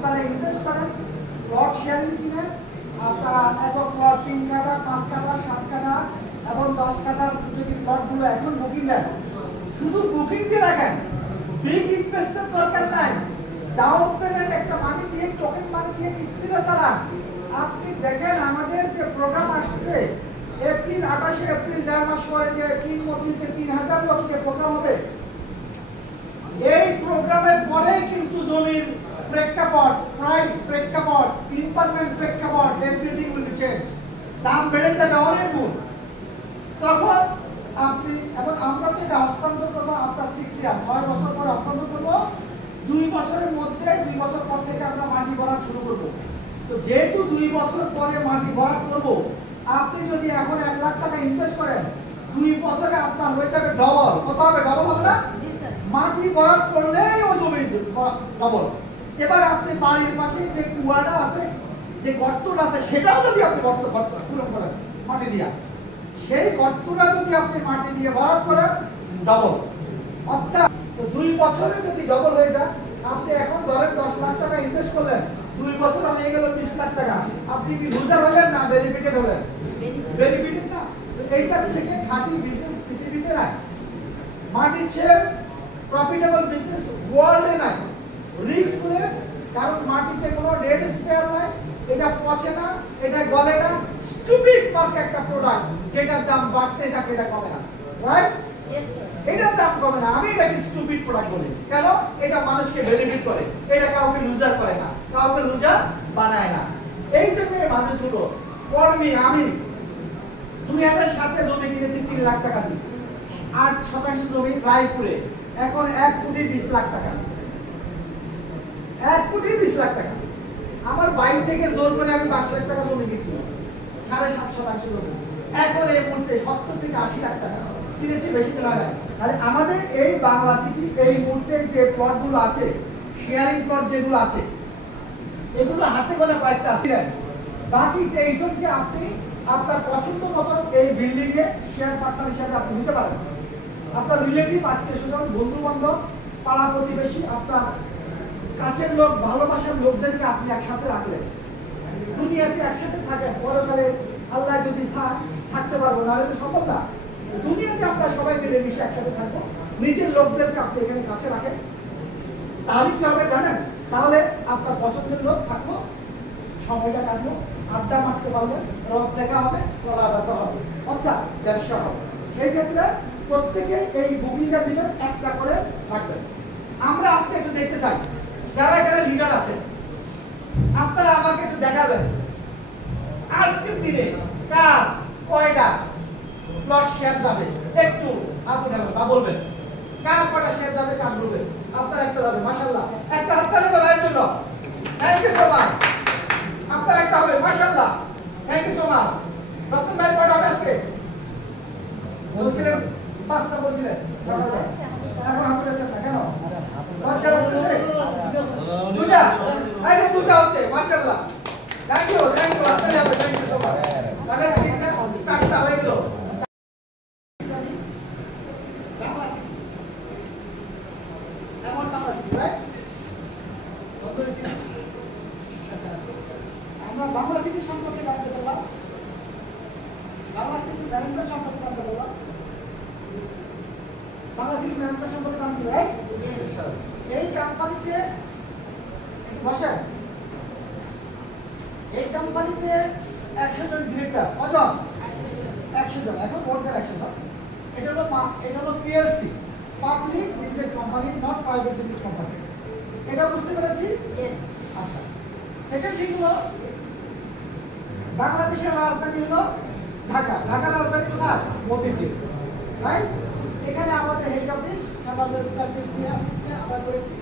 আপনারা ইনভেস্ট করেন, plot sharing কিনে আপনারা একক প্লট 3 কাঠা 5 কাঠা 7 কাঠা এবং 10 কাঠার যদি প্লটগুলো এখন বুকিং দেন, শুধু বুকিং দিয়ে রাখেন, বিগ ইনভেস্টের দরকার নাই। ডাউন পেমেন্ট একটা মানি দিয়ে, টোকেন মানি দিয়ে কিস্তিটা চালান। আপনি দেখেন আমাদের যে প্রোগ্রাম আসছে এপ্রিল 28 এপ্রিল 1.5 মাস পরে যে 3 মধ্যে 3000 লোক যে প্রোগ্রাম হবে, এই প্রোগ্রামের পরেই কিন্তু জমির প্রেক্ষাপট, প্রাইস প্রেক্ষাপট, ইনফরমেন্ট প্রেক্ষাপট, এভরিথিং উইল চেঞ্জ। দাম বেড়ে যাবে অনেক গুণ। তখন আপনি এবং আমরা তো এটা হস্তান্তর করবো আপনার 6 ইয়ার 6 বছর পর হস্তান্তর করবো। 2 বছরের মধ্যে 2 বছর পর থেকে আমরা মাটি ভরাট শুরু করব। তো যেহেতু 2 বছর পরে মাটি ভরাট করব, আপনি যদি এখন 1 লাখ টাকা ইনভেস্ট করেন, 2 বছরে আপনার হয়ে যাবে ডবল। কত হবে? ডবল হবে না? মাটি ভরাট করলেই ও জমি ডবল। এবার আপনি বাড়ির পাশে যে কুয়াটা আছে, যে গর্তটা আছে, সেটাও যদি আপনি গর্ত পূরণ করেন মাটি দিয়া, সেই গর্তটা যদি আপনি মাটি দিয়ে ভরাট করেন, ডবল। অর্থাৎ 2 বছরে যদি ডবল হয়ে যায়, আপনি এখন ধরেন 10 লাখ টাকা ইনভেস্ট করলেন, 2 বছর হয়ে গেল 20 লাখ টাকা। আপনি কি লুজার হলেন না বেনিফিটেড হলেন? বেনিফিটেড না। এইটার থেকে খাঁটি বিজনেস পৃথিবীতে নাই। মাটির চেয়ে প্রফিটেবল বিজনেস ওয়ার্ল্ডে নাই। রিস্কলেস, কারণ মাটিতে কোনো ডেড স্পেয়ার নাই, এটা পচে না, এটা গলে না। স্টুপিড মার্ক একটা প্রোডাক্ট, যেটার দাম বাড়তে থাকে, এটা কমে না। রাইট? এটার দাম কমে না। আমি এটাকে স্টুপিড প্রোডাক্ট বলি। কেন? এটা মানুষকে বেনিফিট করে, এটা কাউকে লুজার করে না, কাউকে লুজার বানায় না। এই জন্য মানুষগুলো কর্মী। আমি 2007-এ জমি কিনেছি 3 লাখ টাকা দিয়ে, 8% জমি রায়পুরে, এখন 1 কোটি 20 লাখ টাকা। 1 কোটি 20 লাখ টাকা। আমার বাইরে থেকে জোর করে আমি 5 লাখ টাকা জমি কিনেছিলাম, 7.5% জমি। এখন এই মুহূর্তে 70 থেকে 80 লাখ টাকা কিনেছি, বেশি দিন হয় না। আর আমাদের এই বাংলা সিটি এই মুহূর্তে যে প্লটগুলো আছে, শেয়ারিং প্লট যেগুলো আছে, এগুলো হাতে গোনা কয়েকটা আছে। বাকি 23 জনকে আপনি আপনার পছন্দ মতো এই বিল্ডিং এ শেয়ার পার্টনার হিসেবে আপনি নিতে পারেন। আপনার রিলেটিভ, আত্মীয়-স্বজন, বন্ধু-বান্ধব, পাড়া প্রতিবেশী, আপনার কাছের লোক, ভালোবাসার লোকদেরকে আপনি একসাথে রাখলেন। দুনিয়াতে একসাথে থাকেন, পরকালে আল্লাহ যদি চায় থাকতে পারবো, না হলে তো সম্ভব না। দুনিয়াতে আমরা সবাই মিলে মিশে একসাথে থাকবো। নিজের লোকদেরকে আপনি এখানে কাছে রাখেন, তাহলে কি হবে জানেন? তাহলে আপনার পছন্দের লোক থাকবো, সময়টা কাটবো, আড্ডা মারতে পারলেন, রথ দেখা হবে, কলা বেচা হবে, অর্থাৎ ব্যবসা হবে। সেই ক্ষেত্রে প্রত্যেকে এই বুকিংটা দিবেন, একটা করে রাখবেন। আমরা আজকে একটু দেখতে চাই যারা এখানে লিডার আছে, আপনারা আমাকে একটু দেখাবেন আজকের দিনে কার কয়টা প্লট শেয়ার যাবে। একটু হাত উঠাবেন বা বলবেন কার কয়টা শেয়ার যাবে, কার বলবেন। আপনার একটা যাবে, মাশাআল্লাহ। একটা হাত তালি দেওয়ার জন্য থ্যাংক ইউ সো মাচ। আপনার একটা হবে, মাশাআল্লাহ, thank you so much. Ratan ভাই কয়টা হবে আজকে? বলছিলেন 5টা বলছিলেন, এখন হাত উঠাচ্ছেন না কেন? লজ্জা লাগতেছে? 2টা, এই যে 2টা হচ্ছে, মাশাআল্লাহ, থ্যাংক ইউ, থ্যাংক ইউ। আপনাদের হবে, থ্যাংক ইউ সো মাচ। তাহলে ঠিক না, 4টা হয়ে গেল। আমরা বাংলা সিটি সম্পর্কে জানতে পারলাম, বাংলা সিটি ম্যানেজমেন্ট সম্পর্কে জানতে পারলাম, বাংলা সিটি ম্যানেজমেন্ট সম্পর্কে জানছি, রাইট? এই কোম্পানিতে বসেন, এই কোম্পানিতে 100 জন ডিরেক্টর, কজন? 100 জন। এখন ভোট দেন 100 জন। এটা হলো PLC, public limited company, not private limited company. এটা বুঝতে পেরেছি? আচ্ছা। সেকেন্ড থিং হলো বাংলাদেশের রাজধানী হলো ঢাকা। ঢাকার রাজধানী কোথায়? মতিঝিল, রাইট? এখানে আমাদের হেড অফিস, সাতাদের স্ট্যাটিক অফিসে আমরা করেছি,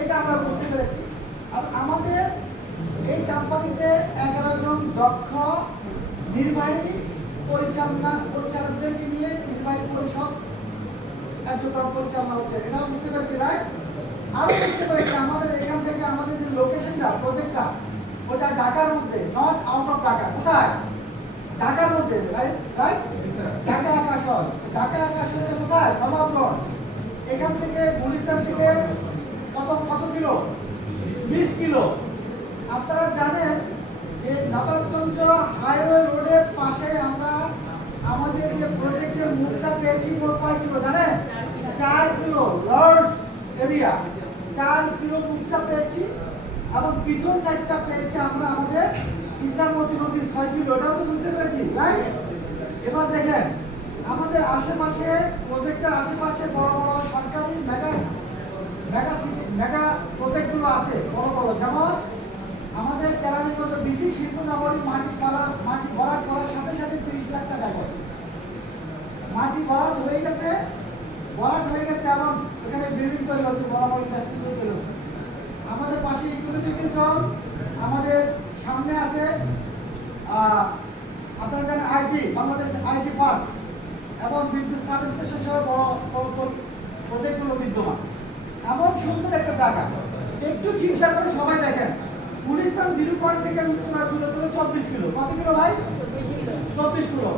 এটা আমরা বুঝতে পেরেছি। আর আমাদের এই কোম্পানিতে 11 জন দক্ষ নির্বাহী পরিচালকদেরকে নিয়ে নির্বাহী পরিষদ কার্যক্রম পরিচালনা হচ্ছে, এটাও বুঝতে পেরেছি, রাইট? আরো বুঝতে পেরেছি আমাদের এখান থেকে আমাদের যে লোকেশনটা, প্রজেক্টটা, ওটা ঢাকার মধ্যে, নট আউট অফ ঢাকা। কোথায়? ঢাকার মধ্যে, রাইট? রাইট? ঢাকা আকাশন। ঢাকা আকাশনটা কোথায়? নবাবগঞ্জ। এখান থেকে গুলিস্তান থেকে কত কিলো? 20 কিলো। আপনারা জানেন যে নবাবগঞ্জ হাইওয়ে রোডের পাশে আমরা আমাদের যে প্রজেক্টের মুখটা পেয়েছি মোট কয় কিলো জানেন? 4 কিলো। লর্ডস এরিয়া 4 কিলো মুখটা পেয়েছি এবং পিছন সাইডটা পেয়েছি আমরা আমাদের ইসামতি নদীর 6 কিলো। এটাও তো বুঝতে পেরেছি, রাইট? এবার দেখেন আমাদের আশেপাশে প্রজেক্টের আশেপাশে বড় বড় সরকারি মেগা প্রজেক্টগুলো আছে বড় বড়, যেমন আমাদের কেরানীগঞ্জ বিসি শিল্পনগরী মাটি ভরাট করার সাথে সাথে 30 লাখ টাকা করে মাটি ভরাট হয়ে গেছে এবং এখানে বিল্ডিং তৈরি হচ্ছে, বড় বড় ইন্ডাস্ট্রি তৈরি হচ্ছে। আমাদের পাশে ইকোনমিক্যাল জোন, আমাদের সামনে আছে আপনারা জানেন আইটি, বাংলাদেশ আইটি পার্ক এবং বিদ্যুৎ সাবস্টেশন সহ বড় প্রজেক্টগুলো বিদ্যমান। এমন সুন্দর একটা জায়গা, একটু চিন্তা করে সবাই দেখেন, গুলিস্তান জিরো পয়েন্ট থেকে উত্তরা দূরত্ব 24 কিলো। কত কিলো ভাই? 24 কিলো।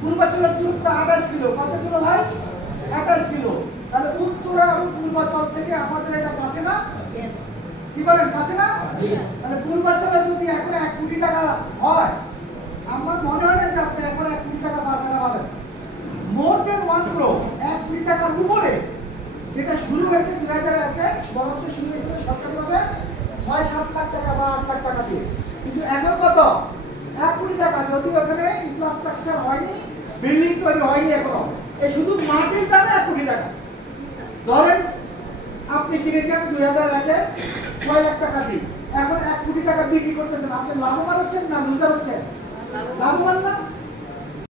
পূর্বাঞ্চলের দূরত্ব 28 কিলো। কত কিলো ভাই? 28 কিলো। তাহলে উত্তরা এবং পূর্বাঞ্চল থেকে আমাদের এটা কাছে না? কি বলেন, কাছে না? তাহলে পূর্বাঞ্চলে যদি এখন 1 কোটি টাকা হয়, আমার মনে হয় না যে আপনি এখন 1 কোটি টাকা পার কাটা পাবেন। মোর দেন 1 crore, 1 কোটি টাকার উপরে, যেটা শুরু হয়েছে 2001-এ, বরাদ্দ শুরু হয়েছিল সরকারিভাবে 6-7 লাখ টাকা বা 8 লাখ টাকা দিয়ে। কিন্তু এখন কত? 1 কোটি টাকা। যদিও এখানে ইনফ্রাস্ট্রাকচার হয়নি, বিল্ডিং তৈরি হয়নি এখনো, এই শুধু মাটির দামে 1 কোটি টাকা। ধরেন আপনি কিনেছেন 2001-এ 6 লাখ টাকা দিয়ে, এখন 1 কোটি টাকা বিক্রি করতেছেন, আপনি লাভবান হচ্ছেন না লুজার হচ্ছেন? লাভবান না?